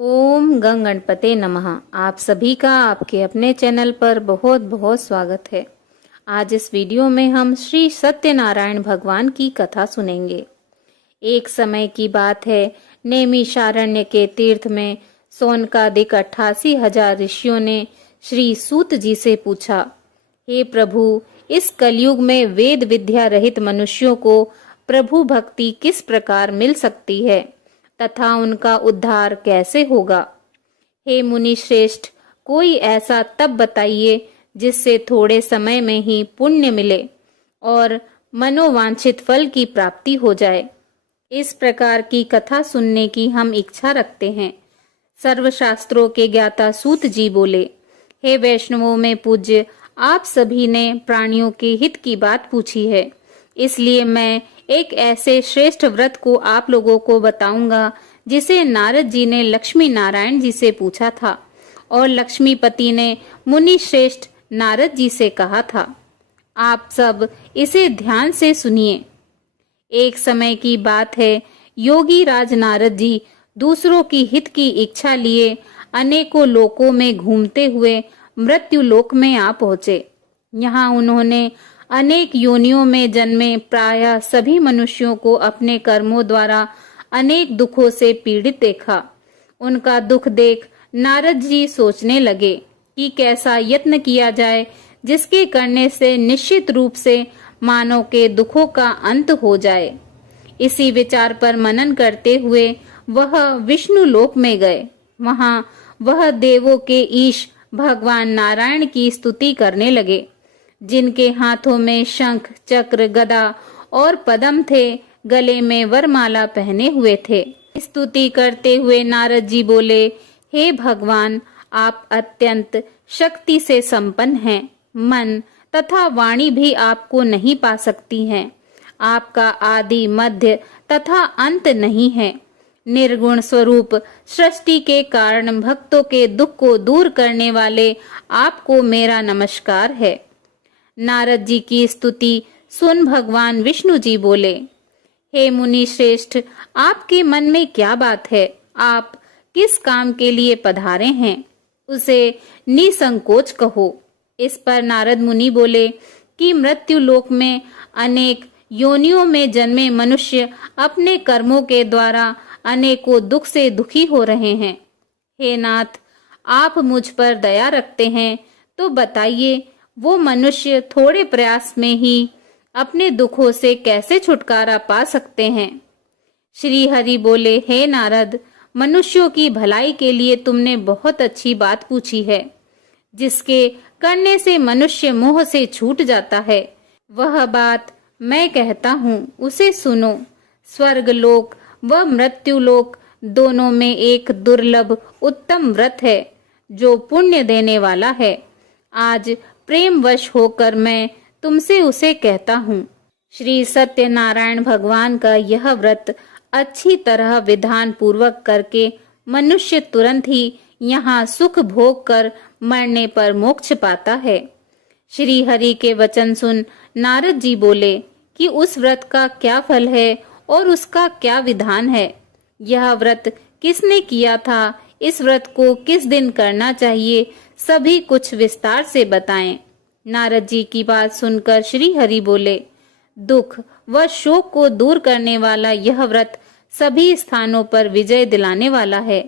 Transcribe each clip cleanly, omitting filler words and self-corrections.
ओम गंग गणपते नमः। आप सभी का आपके अपने चैनल पर बहुत बहुत स्वागत है। आज इस वीडियो में हम श्री सत्यनारायण भगवान की कथा सुनेंगे। एक समय की बात है, नैमिषारण्य के तीर्थ में सौनकादिक 88,000 ऋषियों ने श्री सूत जी से पूछा, हे प्रभु, इस कलयुग में वेद विद्या रहित मनुष्यों को प्रभु भक्ति किस प्रकार मिल सकती है तथा उनका उद्धार कैसे होगा। हे मुनि श्रेष्ठ, कोई ऐसा तप बताइए जिससे थोड़े समय में ही पुण्य मिले और मनोवांछित फल की प्राप्ति हो जाए। इस प्रकार की कथा सुनने की हम इच्छा रखते हैं। सर्वशास्त्रों के ज्ञाता सूत जी बोले, हे वैष्णवों में पूज्य, आप सभी ने प्राणियों के हित की बात पूछी है, इसलिए मैं एक ऐसे श्रेष्ठ व्रत को आप लोगों को बताऊंगा जिसे नारद जी ने लक्ष्मी नारायण जी से पूछा था और लक्ष्मीपति ने मुनि श्रेष्ठ नारद जी से कहा था। आप सब इसे ध्यान से सुनिए। एक समय की बात है, योगी राज नारद जी दूसरों की हित की इच्छा लिए अनेकों लोकों में घूमते हुए मृत्यु लोक में आ पहुंचे। यहाँ उन्होंने अनेक योनियों में जन्मे प्रायः सभी मनुष्यों को अपने कर्मों द्वारा अनेक दुखों से पीड़ित देखा। उनका दुख देख नारद जी सोचने लगे कि कैसा यत्न किया जाए जिसके करने से निश्चित रूप से मानव के दुखों का अंत हो जाए। इसी विचार पर मनन करते हुए वह विष्णु लोक में गए। वहां वह देवों के ईश भगवान नारायण की स्तुति करने लगे, जिनके हाथों में शंख चक्र गदा और पद्म थे, गले में वरमाला पहने हुए थे। स्तुति करते हुए नारद जी बोले, हे भगवान, आप अत्यंत शक्ति से संपन्न हैं। मन तथा वाणी भी आपको नहीं पा सकती हैं। आपका आदि मध्य तथा अंत नहीं है। निर्गुण स्वरूप सृष्टि के कारण भक्तों के दुख को दूर करने वाले आपको मेरा नमस्कार है। नारद जी की स्तुति सुन भगवान विष्णु जी बोले, हे मुनि श्रेष्ठ, आपके मन में क्या बात है? आप किस काम के लिए पधारे हैं, उसे निसंकोच कहो। इस पर नारद मुनि बोले कि मृत्यु लोक में अनेक योनियों में जन्मे मनुष्य अपने कर्मों के द्वारा अनेकों दुख से दुखी हो रहे हैं। हे नाथ, आप मुझ पर दया रखते हैं तो बताइए, वो मनुष्य थोड़े प्रयास में ही अपने दुखों से कैसे छुटकारा पा सकते हैं। श्री हरि बोले, हे नारद, मनुष्यों की भलाई के लिए तुमने बहुत अच्छी बात पूछी है। जिसके करने से मनुष्य मोह से छूट जाता है, वह बात मैं कहता हूँ, उसे सुनो। स्वर्ग लोक व मृत्यु लोक दोनों में एक दुर्लभ उत्तम व्रत है जो पुण्य देने वाला है। आज प्रेम वश होकर मैं तुमसे उसे कहता हूँ। श्री सत्यनारायण भगवान का यह व्रत अच्छी तरह विधान पूर्वक करके मनुष्य तुरंत ही यहाँ सुख भोग कर मरने पर मोक्ष पाता है। श्री हरि के वचन सुन नारद जी बोले कि उस व्रत का क्या फल है और उसका क्या विधान है। यह व्रत किसने किया था, इस व्रत को किस दिन करना चाहिए, सभी कुछ विस्तार से बताएं। नारद जी की बात सुनकर श्री हरि बोले, दुख व शोक को दूर करने वाला यह व्रत सभी स्थानों पर विजय दिलाने वाला है।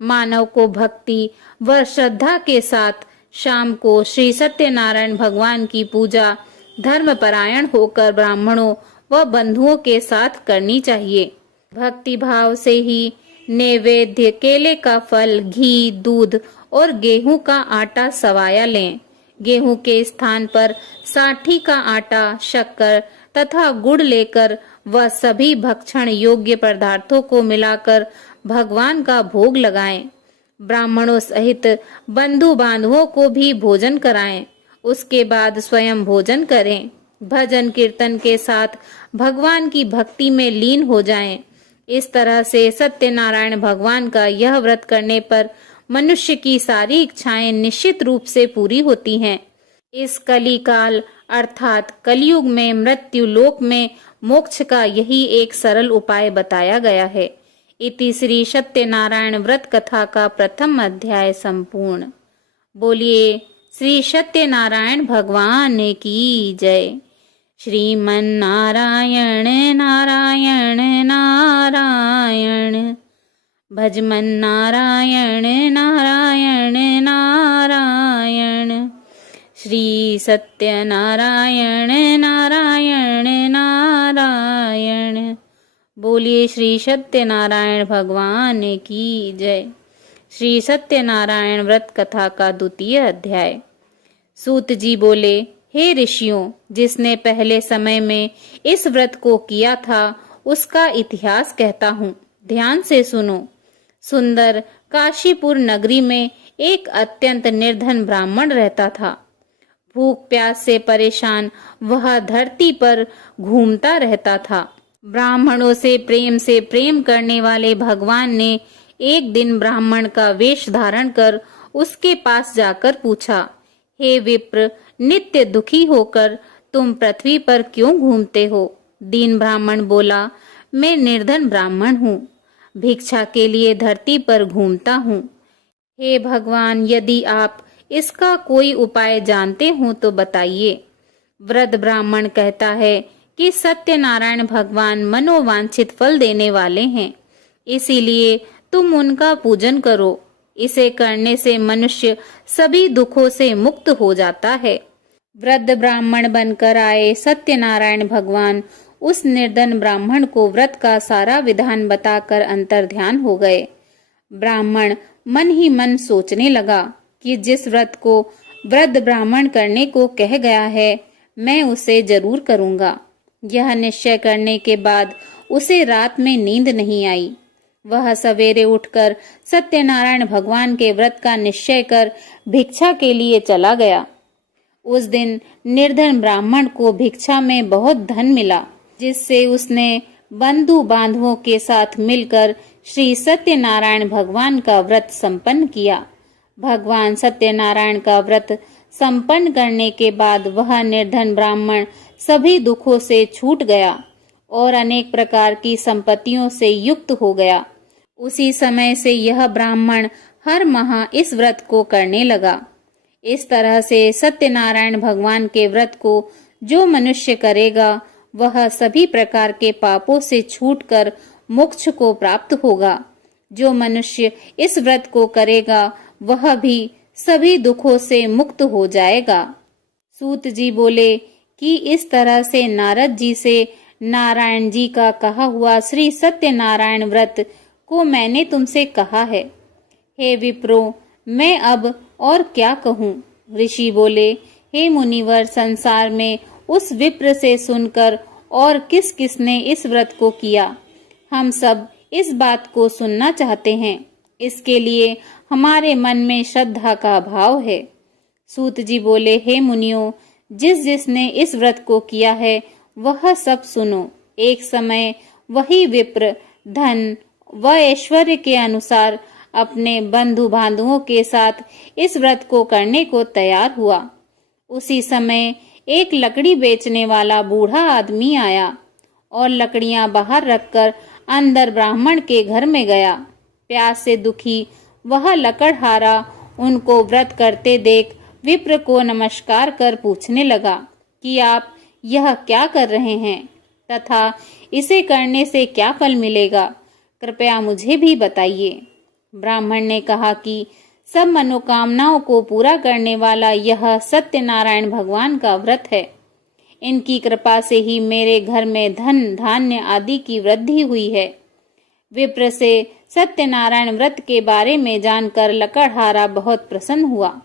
मानव को भक्ति व श्रद्धा के साथ शाम को श्री सत्यनारायण भगवान की पूजा धर्मपरायण होकर ब्राह्मणों व बंधुओं के साथ करनी चाहिए। भक्ति भाव से ही नैवेद्य, केले का फल, घी, दूध और गेहूं का आटा सवाया लें। गेहूं के स्थान पर साठी का आटा, शक्कर तथा गुड़ लेकर वह सभी भक्षण योग्य पदार्थों को मिलाकर भगवान का भोग लगाएं। ब्राह्मणों सहित बंधु बांधवों को भी भोजन कराएं। उसके बाद स्वयं भोजन करें। भजन कीर्तन के साथ भगवान की भक्ति में लीन हो जाएं। इस तरह से सत्यनारायण भगवान का यह व्रत करने पर मनुष्य की सारी इच्छाएं निश्चित रूप से पूरी होती हैं। इस कली काल अर्थात कलयुग में मृत्यु लोक में मोक्ष का यही एक सरल उपाय बताया गया है। इति श्री सत्यनारायण व्रत कथा का प्रथम अध्याय संपूर्ण। बोलिए श्री सत्यनारायण भगवान की जय। श्रीमन नारायण नारायण नारायण, भजमन नारायण नारायण नारायण, श्री सत्यनारायण नारायण नारायण। बोलिए श्री सत्यनारायण भगवान की जय। श्री सत्यनारायण व्रत कथा का द्वितीय अध्याय। सूत जी बोले, हे ऋषियों, जिसने पहले समय में इस व्रत को किया था उसका इतिहास कहता हूँ, ध्यान से सुनो। सुंदर काशीपुर नगरी में एक अत्यंत निर्धन ब्राह्मण रहता था। भूख प्यास से परेशान वह धरती पर घूमता रहता था। ब्राह्मणों से प्रेम करने वाले भगवान ने एक दिन ब्राह्मण का वेश धारण कर उसके पास जाकर पूछा, हे विप्र, नित्य दुखी होकर तुम पृथ्वी पर क्यों घूमते हो? दीन ब्राह्मण बोला, मैं निर्धन ब्राह्मण हूँ, भिक्षा के लिए धरती पर घूमता हूँ। हे भगवान, यदि आप इसका कोई उपाय जानते हो तो बताइए। वृद्ध ब्राह्मण कहता है कि सत्यनारायण भगवान मनोवांछित फल देने वाले हैं, इसीलिए तुम उनका पूजन करो। इसे करने से मनुष्य सभी दुखों से मुक्त हो जाता है। वृद्ध ब्राह्मण बनकर आए सत्यनारायण भगवान उस निर्धन ब्राह्मण को व्रत का सारा विधान बताकर अंतर्ध्यान हो गए। ब्राह्मण मन ही मन सोचने लगा कि जिस व्रत को वृद्ध ब्राह्मण करने को कह गया है, मैं उसे जरूर करूंगा। यह निश्चय करने के बाद उसे रात में नींद नहीं आई। वह सवेरे उठकर सत्यनारायण भगवान के व्रत का निश्चय कर भिक्षा के लिए चला गया। उस दिन निर्धन ब्राह्मण को भिक्षा में बहुत धन मिला, जिससे उसने बंधु बांधवों के साथ मिलकर श्री सत्यनारायण भगवान का व्रत संपन्न किया। भगवान सत्यनारायण का व्रत संपन्न करने के बाद वह निर्धन ब्राह्मण सभी दुखों से छूट गया और अनेक प्रकार की संपत्तियों से युक्त हो गया। उसी समय से यह ब्राह्मण हर माह इस व्रत को करने लगा। इस तरह से सत्यनारायण भगवान के व्रत को जो मनुष्य करेगा वह सभी प्रकार के पापों से छूटकर मोक्ष को प्राप्त होगा। जो मनुष्य इस व्रत को करेगा वह भी सभी दुखों से मुक्त हो जाएगा। सूत जी बोले कि इस तरह से नारद जी से नारायण जी का कहा हुआ श्री सत्यनारायण व्रत को मैंने तुमसे कहा है। हे विप्रो, मैं अब और क्या कहूँ? ऋषि बोले, हे मुनिवर, संसार में उस विप्र से सुनकर और किस किसने इस व्रत को किया, हम सब इस बात को सुनना चाहते हैं। इसके लिए हमारे मन में श्रद्धा का भाव है। सूत जी बोले, हे मुनियों, जिसने इस व्रत को किया है वह सब सुनो। एक समय वही विप्र धन व ऐश्वर्य के अनुसार अपने बंधु बांधवों के साथ इस व्रत को करने को तैयार हुआ। उसी समय एक लकड़ी बेचने वाला बूढ़ा आदमी आया और लकड़ियां बाहर रखकर अंदर ब्राह्मण के घर में गया। प्यास से दुखी वह लकड़हारा उनको व्रत करते देख विप्र को नमस्कार कर पूछने लगा कि आप यह क्या कर रहे हैं तथा इसे करने से क्या फल मिलेगा, कृपया मुझे भी बताइए। ब्राह्मण ने कहा कि सब मनोकामनाओं को पूरा करने वाला यह सत्यनारायण भगवान का व्रत है। इनकी कृपा से ही मेरे घर में धन धान्य आदि की वृद्धि हुई है। विप्र से सत्यनारायण व्रत के बारे में जानकर लकड़हारा बहुत प्रसन्न हुआ।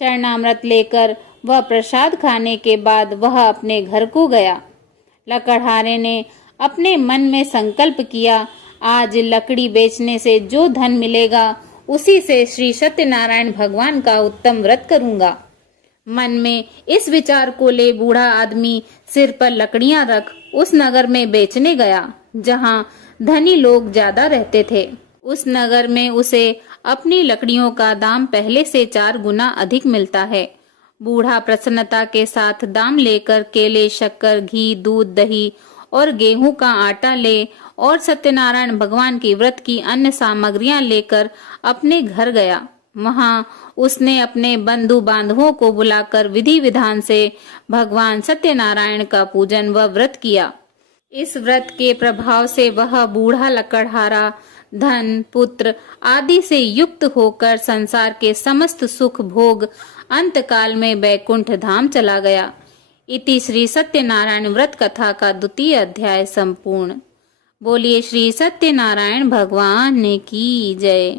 चरणामृत लेकर वह प्रसाद खाने के बाद वह अपने घर को गया। लकड़हारे ने अपने मन में संकल्प किया, आज लकड़ी बेचने से जो धन मिलेगा उसी से श्री सत्यनारायण भगवान का उत्तम व्रत करूंगा। मन में इस विचार को ले बूढ़ा आदमी सिर पर लकड़ियां रख उस नगर में बेचने गया जहां धनी लोग ज्यादा रहते थे। उस नगर में उसे अपनी लकड़ियों का दाम पहले से 4 गुना अधिक मिलता है। बूढ़ा प्रसन्नता के साथ दाम लेकर केले, शक्कर, घी, दूध, दही और गेहूं का आटा ले और सत्यनारायण भगवान की व्रत की अन्य सामग्रियां लेकर अपने घर गया। वहां उसने अपने बंधु बांधवों को बुलाकर विधि विधान से भगवान सत्यनारायण का पूजन व व्रत किया। इस व्रत के प्रभाव से वह बूढ़ा लकड़हारा धन पुत्र आदि से युक्त होकर संसार के समस्त सुख भोग अंतकाल में बैकुंठ धाम चला गया। इति श्री सत्यनारायण व्रत कथा का 2वां अध्याय संपूर्ण। बोलिए श्री सत्यनारायण भगवान की जय।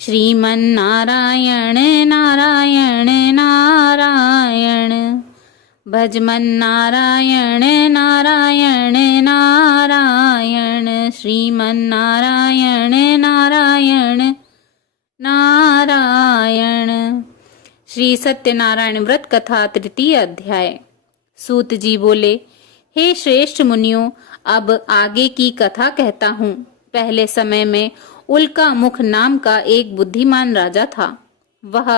श्रीमन नारायण नारायण नारायण, भजमन नारायण नारायण नारायण, श्रीमन नारायण नारायण नारायण। श्री सत्यनारायण व्रत कथा 3 अध्याय। सूत जी बोले, हे श्रेष्ठ मुनियों, अब आगे की कथा कहता हूँ। पहले समय में उल्का मुख नाम का एक बुद्धिमान राजा था। वह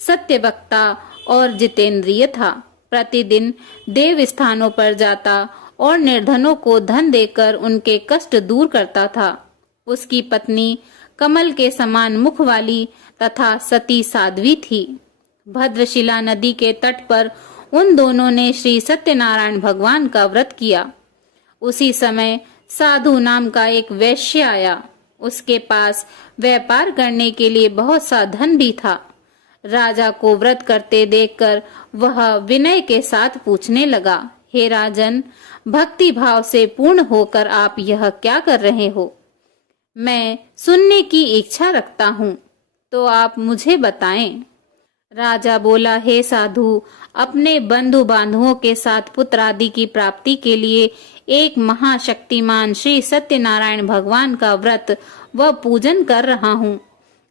सत्यवक्ता और जितेंद्रिय था। प्रतिदिन देव स्थानों पर जाता और निर्धनों को धन देकर उनके कष्ट दूर करता था। उसकी पत्नी कमल के समान मुख वाली तथा सती साध्वी थी। भद्रशिला नदी के तट पर उन दोनों ने श्री सत्यनारायण भगवान का व्रत किया। उसी समय साधु नाम का एक वैश्य आया। उसके पास व्यापार करने के लिए बहुत सा धन भी था। राजा को व्रत करते देखकर वह विनय के साथ पूछने लगा, हे राजन, भक्ति भाव से पूर्ण होकर आप यह क्या कर रहे हो? मैं सुनने की इच्छा रखता हूँ, तो आप मुझे बताएं। राजा बोला, हे साधु, अपने बंधु बांधवों के साथ पुत्र आदि की प्राप्ति के लिए एक महाशक्तिमान श्री सत्यनारायण भगवान का व्रत व पूजन कर रहा हूँ।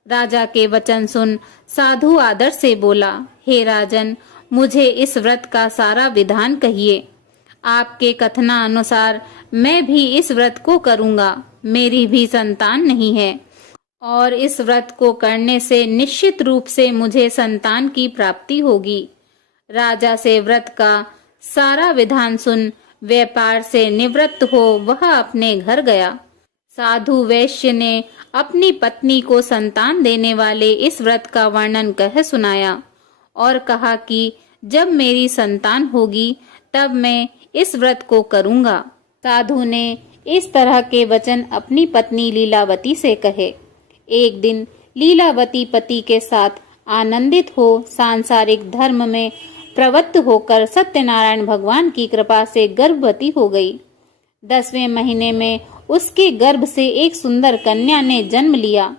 राजा के वचन सुन साधु आदर से बोला, हे राजन, मुझे इस व्रत का सारा विधान कहिए। आपके कथना अनुसार मैं भी इस व्रत को करूँगा। मेरी भी संतान नहीं है और इस व्रत को करने से निश्चित रूप से मुझे संतान की प्राप्ति होगी। राजा से व्रत का सारा विधान सुन व्यापार से निवृत्त हो वह अपने घर गया। साधु वैश्य ने अपनी पत्नी को संतान देने वाले इस व्रत का वर्णन कह सुनाया और कहा कि जब मेरी संतान होगी तब मैं इस व्रत को करूँगा। साधु ने इस तरह के वचन अपनी पत्नी लीलावती से कहे। एक दिन लीलावती पति के साथ आनंदित हो सांसारिक धर्म में प्रवृत्त होकर सत्यनारायण भगवान की कृपा से गर्भवती हो गई। 10वें महीने में उसके गर्भ से एक सुंदर कन्या ने जन्म लिया।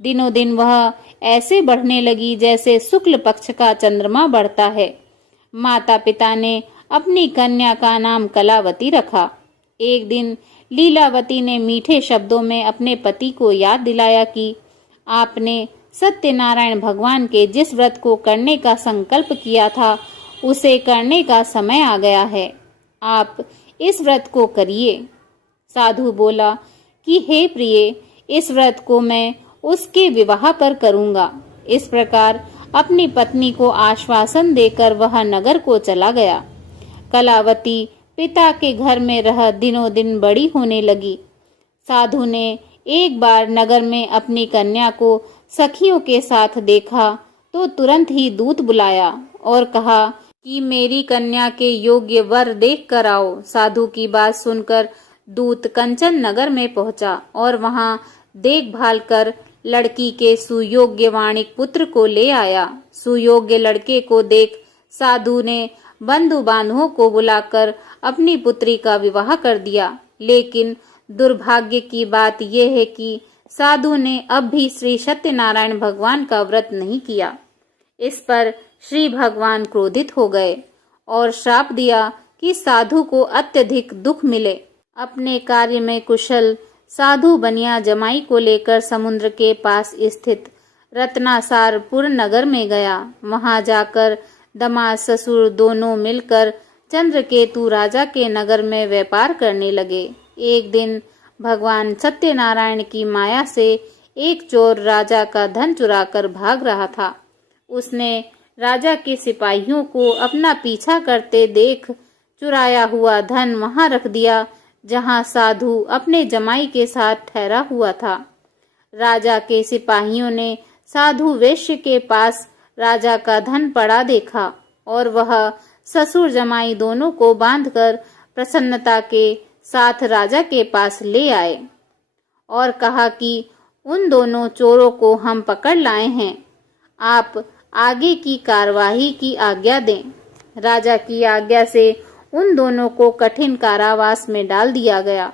दिनों दिन वह ऐसे बढ़ने लगी जैसे शुक्ल पक्ष का चंद्रमा बढ़ता है। माता पिता ने अपनी कन्या का नाम कलावती रखा। एक दिन लीलावती ने मीठे शब्दों में अपने पति को याद दिलाया कि आपने सत्यनारायण भगवान के जिस व्रत को करने का संकल्प किया था उसे करने का समय आ गया है। आप इस व्रत को करिए। साधु बोला कि हे प्रिय, इस व्रत को मैं उसके विवाह पर करूँगा। इस प्रकार अपनी पत्नी को आश्वासन देकर वह नगर को चला गया। कलावती पिता के घर में रह दिनों दिन बड़ी होने लगी। साधु ने एक बार नगर में अपनी कन्या को सखियों के साथ देखा तो तुरंत ही दूत बुलाया और कहा कि मेरी कन्या के योग्य वर देख कर आओ। साधु की बात सुनकर दूत कंचन नगर में पहुंचा और वहां देखभाल कर लड़की के सुयोग्य वाणिक पुत्र को ले आया। सुयोग्य लड़के को देख साधु ने बंधु बांधवों को बुलाकर अपनी पुत्री का विवाह कर दिया। लेकिन दुर्भाग्य की बात यह है कि साधु ने अब भी श्री सत्यनारायण भगवान का व्रत नहीं किया। इस पर श्री भगवान क्रोधित हो गए और श्राप दिया कि साधु को अत्यधिक दुख मिले। अपने कार्य में कुशल साधु बनिया जमाई को लेकर समुद्र के पास स्थित रत्नासारपुर नगर में गया। वहां जाकर दामाद ससुर दोनों मिलकर चंद्रकेतु राजा के नगर में व्यापार करने लगे। एक दिन भगवान सत्यनारायण की माया से एक चोर राजा का धन चुराकर भाग रहा था। उसने राजा के सिपाहियों को अपना पीछा करते देख चुराया हुआ धन वहां रख दिया, जहाँ साधु अपने जमाई के साथ ठहरा हुआ था। राजा के सिपाहियों ने साधु वेश्य के पास राजा का धन पड़ा देखा और वह ससुर जमाई दोनों को बांधकर प्रसन्नता के साथ राजा के पास ले आए और कहा कि उन दोनों चोरों को हम पकड़ लाए हैं, आप आगे की कार्यवाही की आज्ञा दें। राजा की आज्ञा से उन दोनों को कठिन कारावास में डाल दिया गया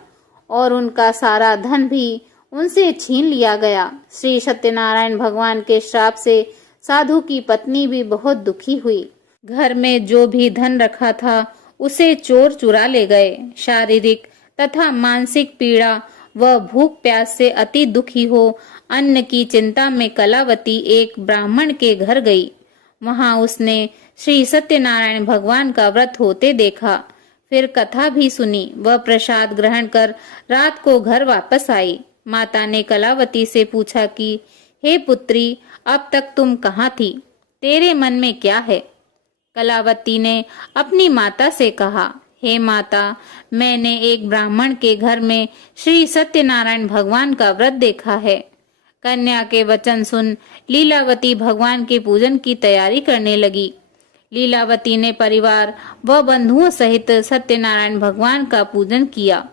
और उनका सारा धन भी उनसे छीन लिया गया। श्री सत्यनारायण भगवान के श्राप से साधु की पत्नी भी बहुत दुखी हुई। घर में जो भी धन रखा था उसे चोर चुरा ले गए। शारीरिक तथा मानसिक पीड़ा व भूख प्यास से अति दुखी हो अन्न की चिंता में कलावती एक ब्राह्मण के घर गई। वहां उसने श्री सत्यनारायण भगवान का व्रत होते देखा, फिर कथा भी सुनी। वह प्रसाद ग्रहण कर रात को घर वापस आई। माता ने कलावती से पूछा कि हे पुत्री, अब तक तुम कहाँ थी? तेरे मन में क्या है? कलावती ने अपनी माता से कहा, हे माता, मैंने एक ब्राह्मण के घर में श्री सत्यनारायण भगवान का व्रत देखा है। कन्या के वचन सुन लीलावती भगवान के पूजन की तैयारी करने लगी। लीलावती ने परिवार व बंधुओं सहित सत्यनारायण भगवान का पूजन किया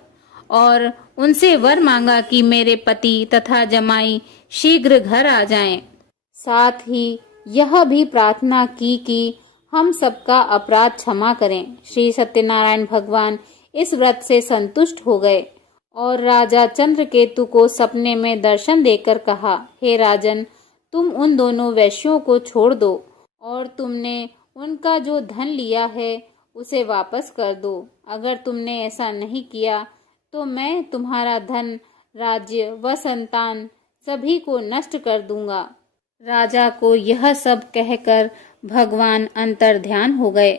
और उनसे वर मांगा कि मेरे पति तथा जमाई शीघ्र घर आ जाएं। साथ ही यह भी प्रार्थना की कि हम सबका अपराध क्षमा करें। श्री सत्यनारायण भगवान इस व्रत से संतुष्ट हो गए और राजा चंद्रकेतु को सपने में दर्शन देकर कहा, हे राजन, तुम उन दोनों वैश्यों को छोड़ दो और तुमने उनका जो धन लिया है उसे वापस कर दो। अगर तुमने ऐसा नहीं किया तो मैं तुम्हारा धन, राज्य व संतान सभी को नष्ट कर दूंगा। राजा को यह सब कहकर भगवान अंतर्ध्यान हो गए।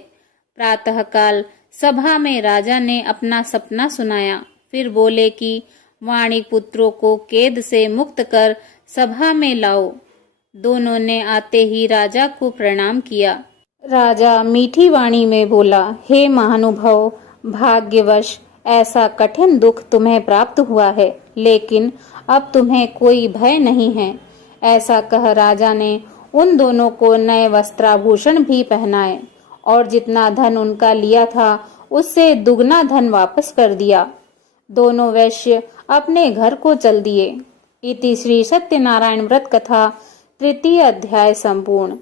प्रातःकाल सभा में राजा ने अपना सपना सुनाया, फिर बोले कि वाणिक पुत्रों को कैद से मुक्त कर सभा में लाओ। दोनों ने आते ही राजा को प्रणाम किया। राजा मीठी वाणी में बोला, हे महानुभाव, भाग्यवश ऐसा कठिन दुख तुम्हें प्राप्त हुआ है, लेकिन अब तुम्हें कोई भय नहीं है। ऐसा कह राजा ने उन दोनों को नए वस्त्राभूषण भी पहनाए और जितना धन उनका लिया था उससे दुगना धन वापस कर दिया। दोनों वैश्य अपने घर को चल दिए। इति श्री सत्यनारायण व्रत कथा तृतीय अध्याय संपूर्ण।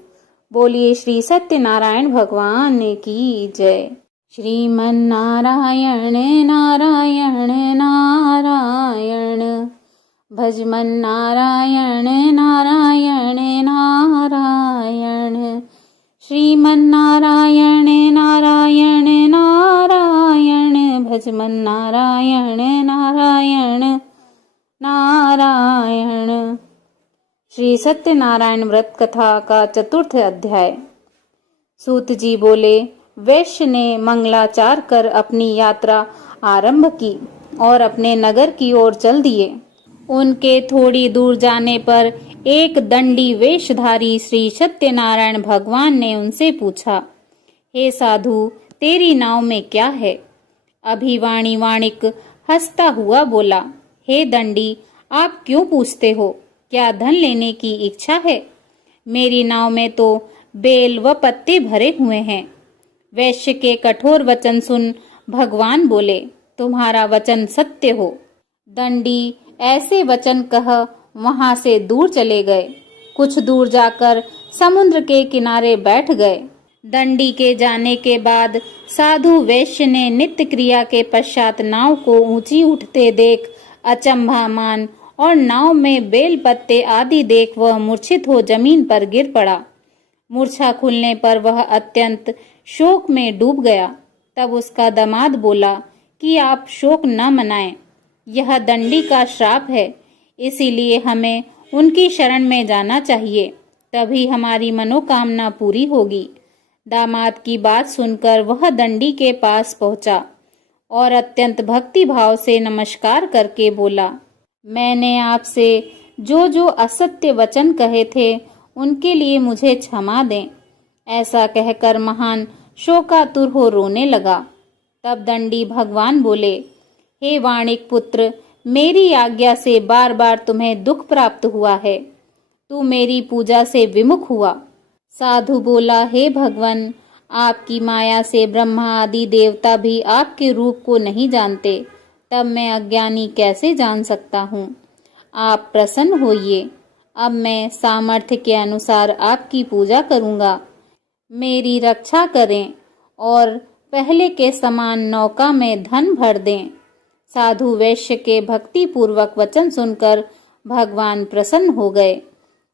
बोलिए श्री सत्यनारायण भगवान की जय। श्रीमन्नारायण नारायण नारायण, भजमन नारायण नारायण नारायण, श्रीमन्नारायण नारायण नारायण, भजमन नारायण नारायण नारायण। श्री सत्यनारायण व्रत कथा का चतुर्थ अध्याय। सूत जी बोले, वैश्य ने मंगलाचार कर अपनी यात्रा आरंभ की और अपने नगर की ओर चल दिए। उनके थोड़ी दूर जाने पर एक दंडी वेशधारी श्री सत्यनारायण भगवान ने उनसे पूछा, हे साधु, तेरी नाव में क्या है? अभिवाणी वाणिक हंसता हुआ बोला, हे दंडी, आप क्यों पूछते हो? क्या धन लेने की इच्छा है? मेरी नाव में तो बेल व पत्ते भरे हुए हैं। वैश्य के कठोर वचन सुन भगवान बोले, तुम्हारा वचन सत्य हो। दंडी ऐसे वचन कह वहां से दूर चले गए। कुछ दूर जाकर समुद्र के किनारे बैठ गए। दंडी के जाने के बाद साधु वैश्य ने नित्य क्रिया के पश्चात नाव को ऊंची उठते देख अचंभा मान और नाव में बेल पत्ते आदि देख वह मूर्छित हो जमीन पर गिर पड़ा। मूर्छा खुलने पर वह अत्यंत शोक में डूब गया। तब उसका दामाद बोला कि आप शोक न मनाएं, यह दंडी का श्राप है, इसीलिए हमें उनकी शरण में जाना चाहिए, तभी हमारी मनोकामना पूरी होगी। दामाद की बात सुनकर वह दंडी के पास पहुंचा और अत्यंत भक्ति भाव से नमस्कार करके बोला, मैंने आपसे जो जो असत्य वचन कहे थे उनके लिए मुझे क्षमा दें। ऐसा कहकर महान शोकातुर हो रोने लगा। तब दंडी भगवान बोले, हे वाणिक पुत्र, मेरी आज्ञा से बार बार तुम्हें दुख प्राप्त हुआ है। तू मेरी पूजा से विमुख हुआ। साधु बोला, हे भगवान, आपकी माया से ब्रह्मा आदि देवता भी आपके रूप को नहीं जानते, तब मैं अज्ञानी कैसे जान सकता हूँ। आप प्रसन्न होइए। अब मैं सामर्थ्य के अनुसार आपकी पूजा करूँगा। मेरी रक्षा करें और पहले के समान नौका में धन भर दें। साधु वैश्य के भक्ति पूर्वक वचन सुनकर भगवान प्रसन्न हो गए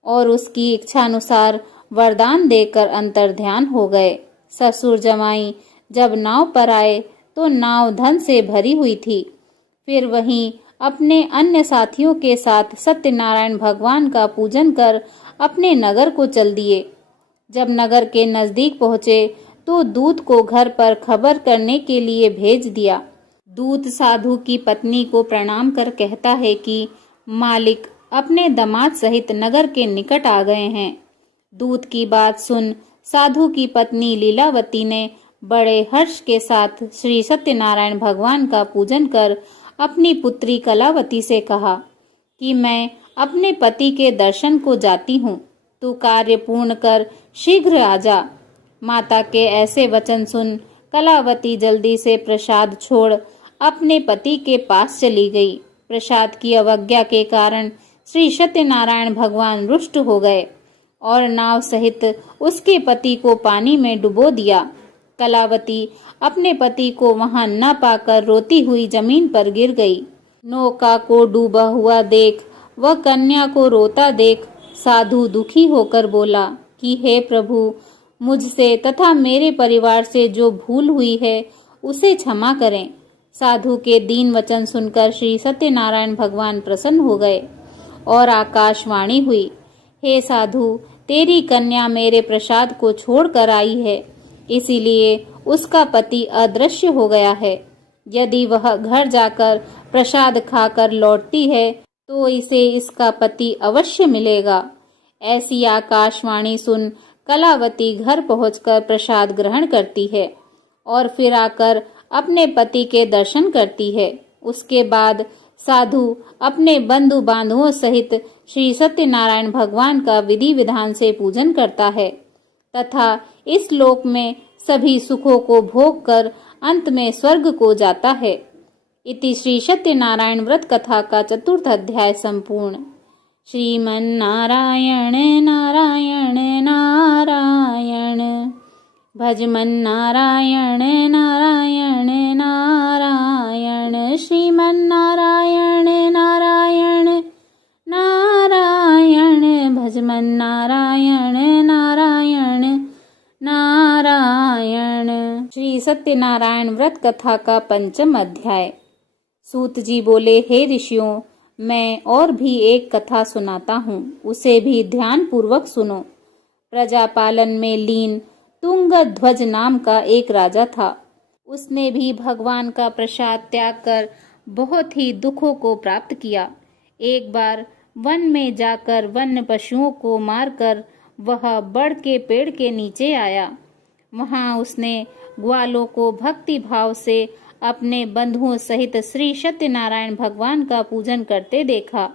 और उसकी इच्छानुसार वरदान देकर अंतर्ध्यान हो गए। ससुर जमाई जब नाव पर आए तो नाव धन से भरी हुई थी। फिर वहीं अपने अन्य साथियों के साथ सत्यनारायण भगवान का पूजन कर अपने नगर को चल दिए। जब नगर के नजदीक पहुँचे तो दूत को घर पर खबर करने के लिए भेज दिया। दूत साधु की पत्नी को प्रणाम कर कहता है कि मालिक अपने दामाद सहित नगर के निकट आ गए हैं। दूत की बात सुन साधु की पत्नी लीलावती ने बड़े हर्ष के साथ श्री सत्यनारायण भगवान का पूजन कर अपनी पुत्री कलावती से कहा कि मैं अपने पति के दर्शन को जाती हूँ, तू कार्य पूर्ण कर शीघ्र आ जा। माता के ऐसे वचन सुन कलावती जल्दी से प्रसाद छोड़ अपने पति के पास चली गई। प्रसाद की अवज्ञा के कारण श्री सत्यनारायण भगवान रुष्ट हो गए और नाव सहित उसके पति को पानी में डुबो दिया। कलावती अपने पति को वहां न पाकर रोती हुई जमीन पर गिर गई। नौका को डूबा हुआ देख वह कन्या को रोता देख साधु दुखी होकर बोला कि हे प्रभु, मुझसे तथा मेरे परिवार से जो भूल हुई है उसे क्षमा करें। साधु के दीन वचन सुनकर श्री सत्यनारायण भगवान प्रसन्न हो गए और आकाशवाणी हुई, हे साधु, तेरी कन्या मेरे प्रसाद को छोड़ कर आई है, इसीलिए उसका पति अदृश्य हो गया है। यदि वह घर जाकर प्रसाद खाकर लौटती है तो इसे इसका पति अवश्य मिलेगा। ऐसी आकाशवाणी सुन कलावती घर पहुंचकर प्रसाद ग्रहण करती है और फिर आकर अपने पति के दर्शन करती है। उसके बाद साधु अपने बंधु बांधवों सहित श्री सत्यनारायण भगवान का विधि विधान से पूजन करता है तथा इस लोक में सभी सुखों को भोग कर अंत में स्वर्ग को जाता है। इति श्री सत्यनारायण व्रत कथा का 4th अध्याय संपूर्ण। श्रीमन्नारायण नारायण नारायण, भजमन नारायण नारायण नारायण, श्रीमन्नारायण नारायण नारायण, भजमन नारायण नारायण नारायण। श्री सत्यनारायण व्रत कथा का 5th अध्याय। सूत जी बोले, हे ऋषियों, मैं और भी एक कथा सुनाता हूँ, उसे भी ध्यान पूर्वक सुनो। प्रजापालन में लीन तुंगध्वज नाम का एक राजा था। उसने भी भगवान का प्रसाद त्याग कर बहुत ही दुखों को प्राप्त किया। एक बार वन में जाकर वन्य पशुओं को मारकर वह बड़ के पेड़ के नीचे आया। वहां उसने ग्वालों को भक्ति भाव से अपने बंधुओं सहित श्री सत्यनारायण भगवान का पूजन करते देखा।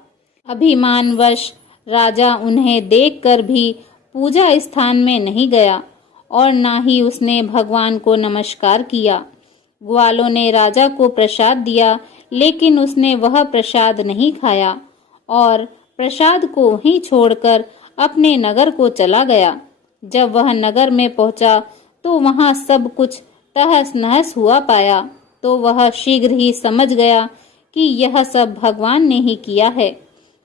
अभिमानवश राजा उन्हें देखकर भी पूजा स्थान में नहीं गया और ना ही उसने भगवान को नमस्कार किया। ग्वालों ने राजा को प्रसाद दिया, लेकिन उसने वह प्रसाद नहीं खाया और प्रसाद को ही छोड़कर अपने नगर को चला गया। जब वह नगर में पहुंचा तो वहां सब कुछ तहस नहस हुआ पाया, तो वह शीघ्र ही समझ गया कि यह सब भगवान ने ही किया है।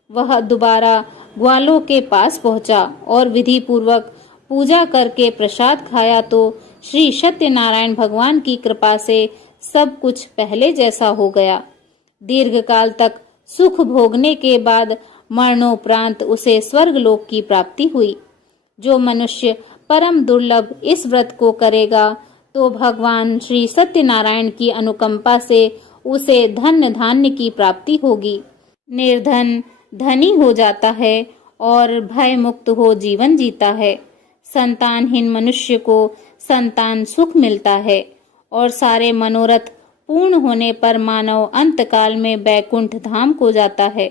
वह दोबारा ग्वालों के पास पहुंचा और विधि पूर्वक पूजा करके प्रसाद खाया तो श्री सत्यनारायण भगवान की कृपा से सब कुछ पहले जैसा हो गया। दीर्घ काल तक सुख भोगने के बाद मरणोपरांत उसे स्वर्गलोक की प्राप्ति हुई। जो मनुष्य परम दुर्लभ इस व्रत को करेगा तो भगवान श्री सत्यनारायण की अनुकंपा से उसे धन्य धान्य की प्राप्ति होगी। निर्धन धनी हो जाता है और भय मुक्त हो जीवन जीता है। संतानहीन मनुष्य को संतान सुख मिलता है और सारे मनोरथ पूर्ण होने पर मानव अंतकाल में वैकुंठ धाम को जाता है।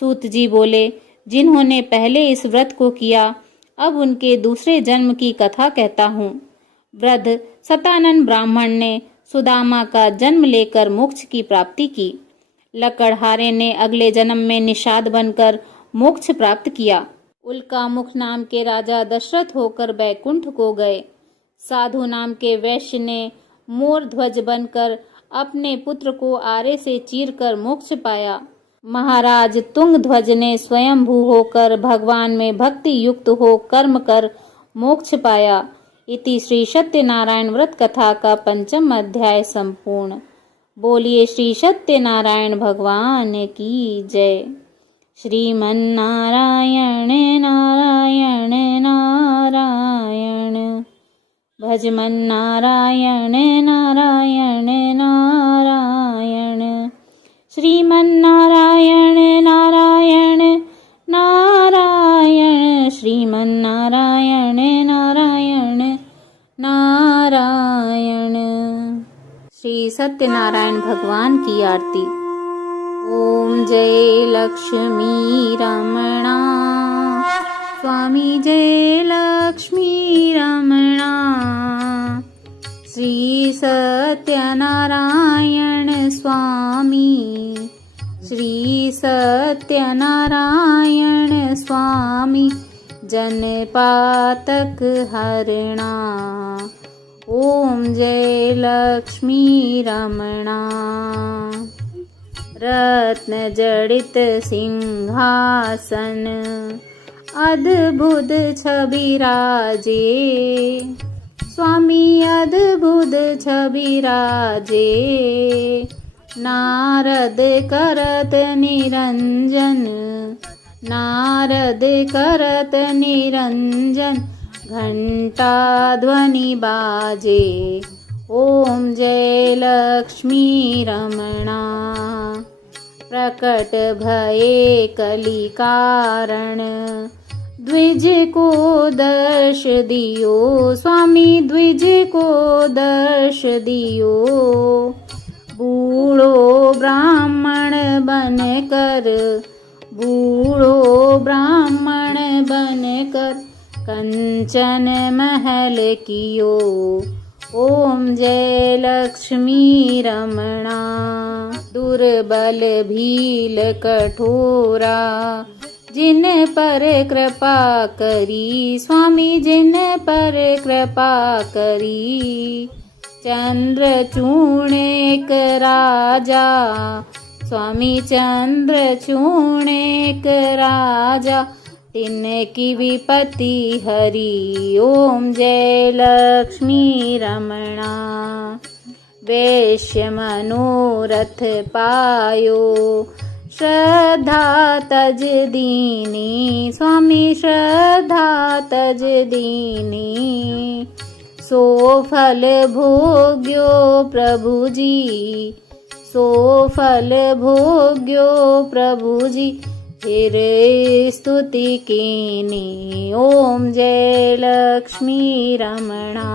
सूत जी बोले, जिन्होंने पहले इस व्रत को किया, अब उनके दूसरे जन्म की कथा कहता हूँ। वृद्ध सतानन ब्राह्मण ने सुदामा का जन्म लेकर मोक्ष की प्राप्ति की। लकड़हारे ने अगले जन्म में निषाद बनकर मोक्ष प्राप्त किया। उल्कामुख नाम के राजा दशरथ होकर बैकुंठ को गए। साधु नाम के वैश्य ने मोर ध्वज बनकर अपने पुत्र को आरे से चीरकर मोक्ष पाया। महाराज तुंगध्वज ने स्वयंभू होकर भगवान में भक्ति युक्त हो कर्म कर मोक्ष पाया। इति श्री सत्यनारायण व्रत कथा का 5वां अध्याय संपूर्ण। बोलिए श्री सत्यनारायण भगवान की जय। श्रीमन्नारायण नारायण नारायण, भजमन नारायण नारायण नारायण, श्रीमन्नारायण नारायण नारायण, श्रीमन्नारायण नारायण नारायण। श्री सत्यनारायण भगवान की आरती। ओम जय लक्ष्मी रमणा, स्वामी जय लक्ष्मी रमणा। श्री सत्यनारायण स्वामी, श्री सत्यनारायण स्वामी, जनपातक हरणा। ओम जय लक्ष्मी रमणा। रत्न जड़ित सिंहासन, अद्भुत छवि राजे, स्वामी अद्भुत छवि राजे। नारद करत निरंजन, नारद करत निरंजन, घंटा ध्वनि बाजे। ओम जय लक्ष्मी रमणा। प्रकट भये कली कारण, द्विज को दर्श दियो, स्वामी द्विज को दर्श दियो। बूढ़ो ब्राह्मण बनकर, बूढ़ो ब्राह्मण बनकर, कंचन महल कियो। ओम जय लक्ष्मी रमणा। दुर्बल भील कठोरा, जिन पर कृपा करी, स्वामी जिन पर कृपा करी। चंद्रचूर्ण एक राजा, स्वामी चंद्रचूर्ण एक राजा, तिनकी विपत्ति हरी। ओम जय लक्ष्मी रमणा। वैश्य मनोरथ पायो, श्रद्धा तज दीनी, स्वामी श्रद्धा तज दीनी। सो फल भोग्यो प्रभु जी, सो फल भोग्यो प्रभु जी, फिर स्तुति कीनी। ओम जय लक्ष्मी रमणा।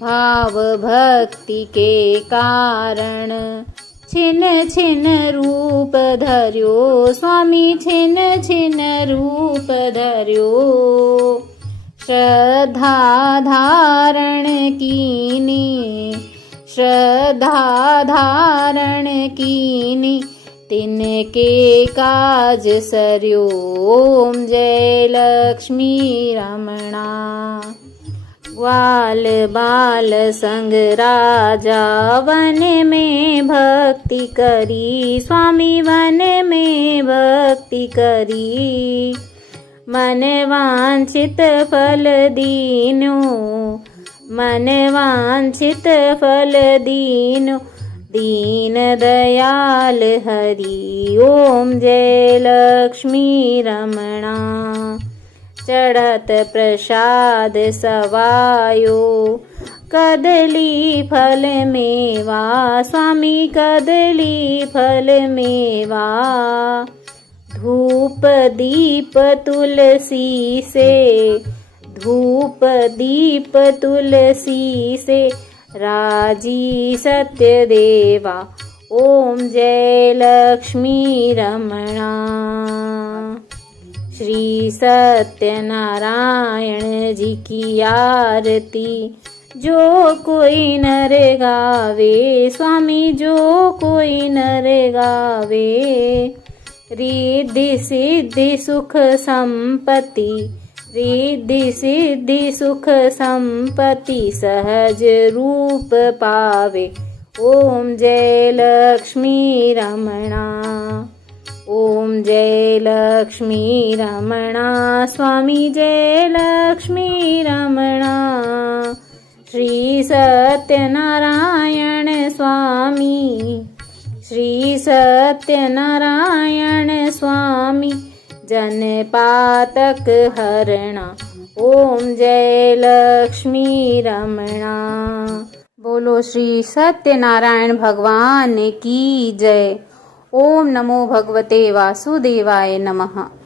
भाव भक्ति के कारण, छिन छिन रूप धर्यो, स्वामी छिन छिन रूप धर्यो। श्रद्धा धारण कीनी, श्रद्धा धारण कीनी, तिनके काज सर्यो। ओम जय लक्ष्मी रमणा। ग्वाल बाल संग राजा, वन में भक्ति करी, स्वामी वन में भक्ति करी। मन वांछित फल दीनो, मन वांछित फल दीनो, दीन दयाल हरि। ओम जय लक्ष्मी रमणा। चढ़त प्रसाद सवायो, कदली फल मेवा, स्वामी कदली फल मेवा। धूप दीप तुलसी से, धूप दीप तुलसी से, राजी सत्यदेवा। ओम जय लक्ष्मी रमणा। श्री सत्यनारायण जी की आरती जो कोई नर गावे, स्वामी जो कोई नर गावे। रिद्धि सिद्धि सुख संपत्ति, रिद्धि सिद्धि सुख संपत्ति सहज रूप पावे। ओम जय लक्ष्मी रमणा। ओम जय लक्ष्मी रमणा। स्वामी जय लक्ष्मी रमणा। श्री सत्यनारायण स्वामी, श्री सत्यनारायण स्वामी जन पातक हरणा। ओम जय लक्ष्मी रमणा। बोलो श्री सत्यनारायण भगवान की जय। ओम नमो भगवते वासुदेवाय नमः।